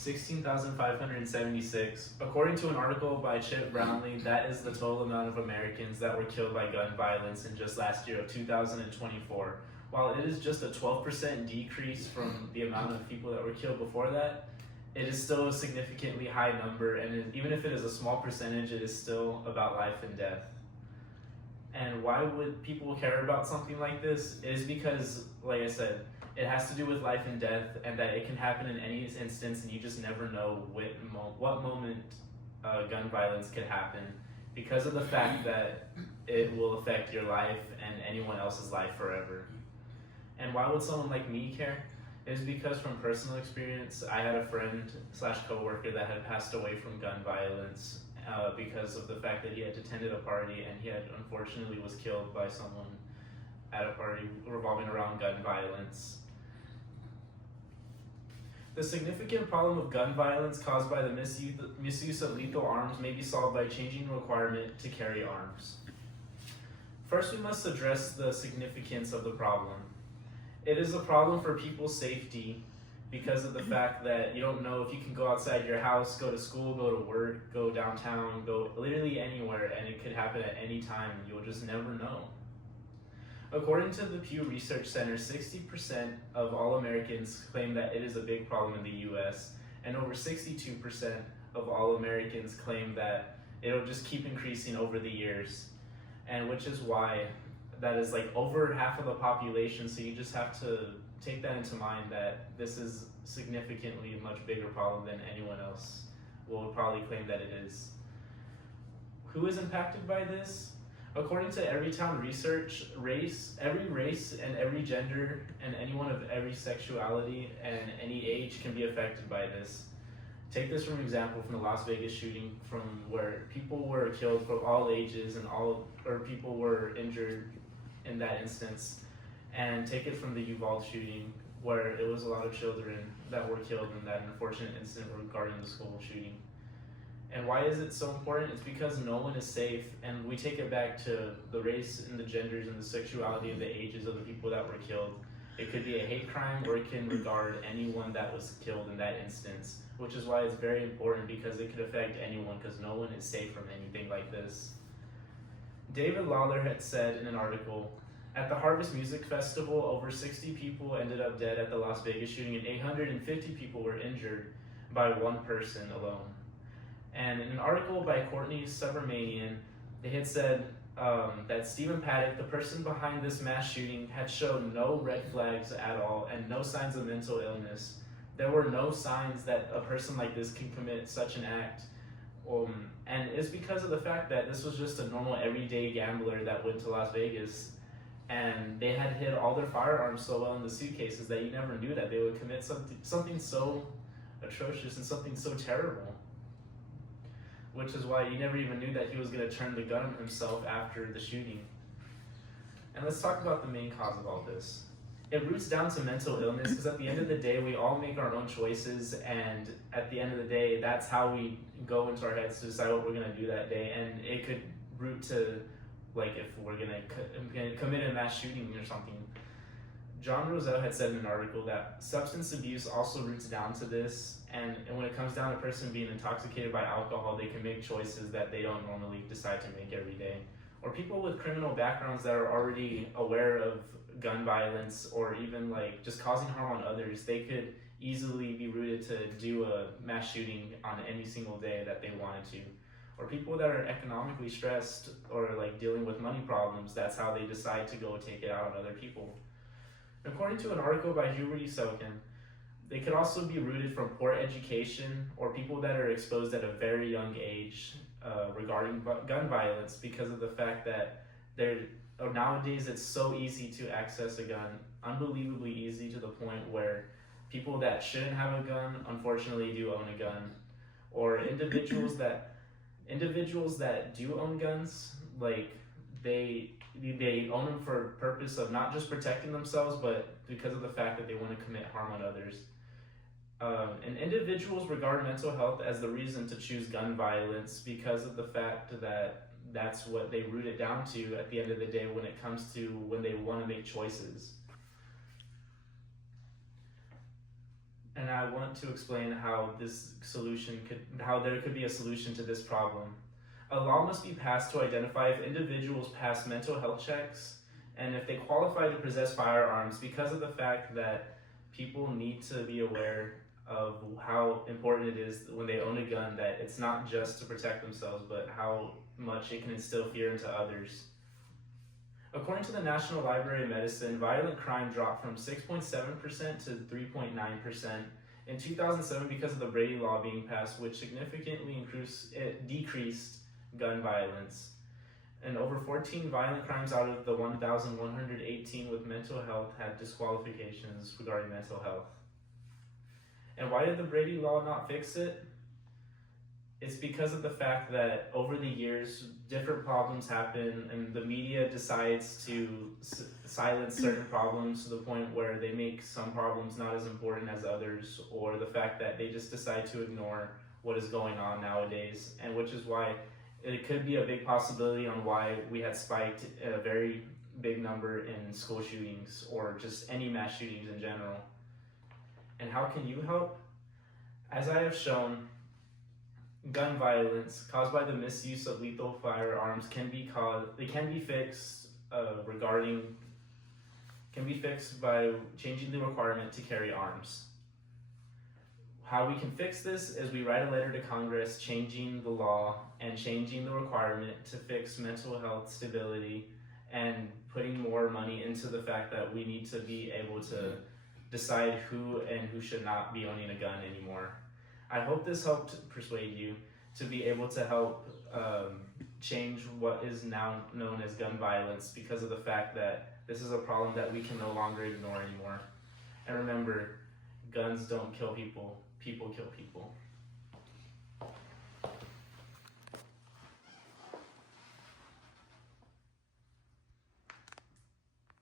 16,576. According to an article by Chip Brownlee, that is the total amount of Americans that were killed by gun violence in just last year of 2024. While it is just a 12% decrease from the amount of people that were killed before that, it is still a significantly high number, and even if it is a small percentage, it is still about life and death. And why would people care about something like this? It is because, like I said, it has to do with life and death, and that it can happen in any instance, and you just never know what moment gun violence could happen, because of the fact that it will affect your life and anyone else's life forever. And why would someone like me care? It is because from personal experience, I had a friend / coworker that had passed away from gun violence because of the fact that he had attended a party and he had unfortunately was killed by someone at a party revolving around gun violence. The significant problem of gun violence caused by the misuse of lethal arms may be solved by changing the requirement to carry arms. First, we must address the significance of the problem. It is a problem for people's safety because of the fact that you don't know if you can go outside your house, go to school, go to work, go downtown, go literally anywhere, and it could happen at any time. You'll just never know. According to the Pew Research Center, 60% of all Americans claim that it is a big problem in the US, and over 62% of all Americans claim that it'll just keep increasing over the years, and which is why that is like over half of the population, so you just have to take that into mind that this is significantly a much bigger problem than anyone else will probably claim that it is. Who is impacted by this? According to Everytown Research, every race and every gender and anyone of every sexuality and any age can be affected by this. Take this from an example from the Las Vegas shooting, from where people were killed from all ages and people were injured in that instance, and take it from the Uvalde shooting, where it was a lot of children that were killed in that unfortunate incident regarding the school shooting. And why is it so important? It's because no one is safe, and we take it back to the race and the genders and the sexuality and the ages of the people that were killed. It could be a hate crime, or it can regard anyone that was killed in that instance, which is why it's very important, because it could affect anyone, because no one is safe from anything like this. David Lawler had said in an article, at the Harvest Music Festival, over 60 people ended up dead at the Las Vegas shooting, and 850 people were injured by one person alone. And in an article by Courtney Subramanian, they had said that Stephen Paddock, the person behind this mass shooting, had shown no red flags at all and no signs of mental illness. There were no signs that a person like this can commit such an act. And it's because of the fact that this was just a normal everyday gambler that went to Las Vegas, and they had hid all their firearms so well in the suitcases that you never knew that they would commit something so atrocious and something so terrible. Which is why you never even knew that he was going to turn the gun on himself after the shooting. And let's talk about the main cause of all this. It roots down to mental illness, because at the end of the day, we all make our own choices, and at the end of the day, that's how we go into our heads to decide what we're going to do that day. And it could root to, like, if we're going to commit a mass shooting or something. John Roselle had said in an article that substance abuse also roots down to this, and when it comes down to a person being intoxicated by alcohol, they can make choices that they don't normally decide to make every day. Or people with criminal backgrounds that are already aware of gun violence, or even like just causing harm on others, they could easily be rooted to do a mass shooting on any single day that they wanted to. Or people that are economically stressed or like dealing with money problems, that's how they decide to go take it out on other people. According to an article by Hubert E. Sokin, they could also be rooted from poor education or people that are exposed at a very young age regarding gun violence, because of the fact that nowadays it's so easy to access a gun, unbelievably easy, to the point where people that shouldn't have a gun unfortunately do own a gun. Or individuals that do own guns, like they own them for purpose of not just protecting themselves, but because of the fact that they want to commit harm on others. And individuals regard mental health as the reason to choose gun violence, because of the fact that that's what they root it down to at the end of the day when it comes to when they want to make choices. and I want to explain how there could be a solution to this problem. A law must be passed to identify if individuals pass mental health checks and if they qualify to possess firearms, because of the fact that people need to be aware of how important it is when they own a gun, that it's not just to protect themselves, but how much it can instill fear into others. According to the National Library of Medicine, violent crime dropped from 6.7% to 3.9% in 2007 because of the Brady Law being passed, which significantly decreased gun violence. And over 14 violent crimes out of the 1,118 with mental health had disqualifications regarding mental health. And why did the Brady Law not fix it? It's because of the fact that over the years, different problems happen and the media decides to silence certain problems to the point where they make some problems not as important as others, or the fact that they just decide to ignore what is going on nowadays, and which is why it could be a big possibility on why we had spiked a very big number in school shootings or just any mass shootings in general. And how can you help? As I have shown, gun violence caused by the misuse of lethal firearms can be fixed by changing the requirement to carry arms. How we can fix this is we write a letter to Congress changing the law and changing the requirement to fix mental health stability and putting more money into the fact that we need to be able to decide who and who should not be owning a gun anymore. I hope this helped persuade you to be able to help change what is now known as gun violence, because of the fact that this is a problem that we can no longer ignore anymore. And remember, guns don't kill people, people kill people.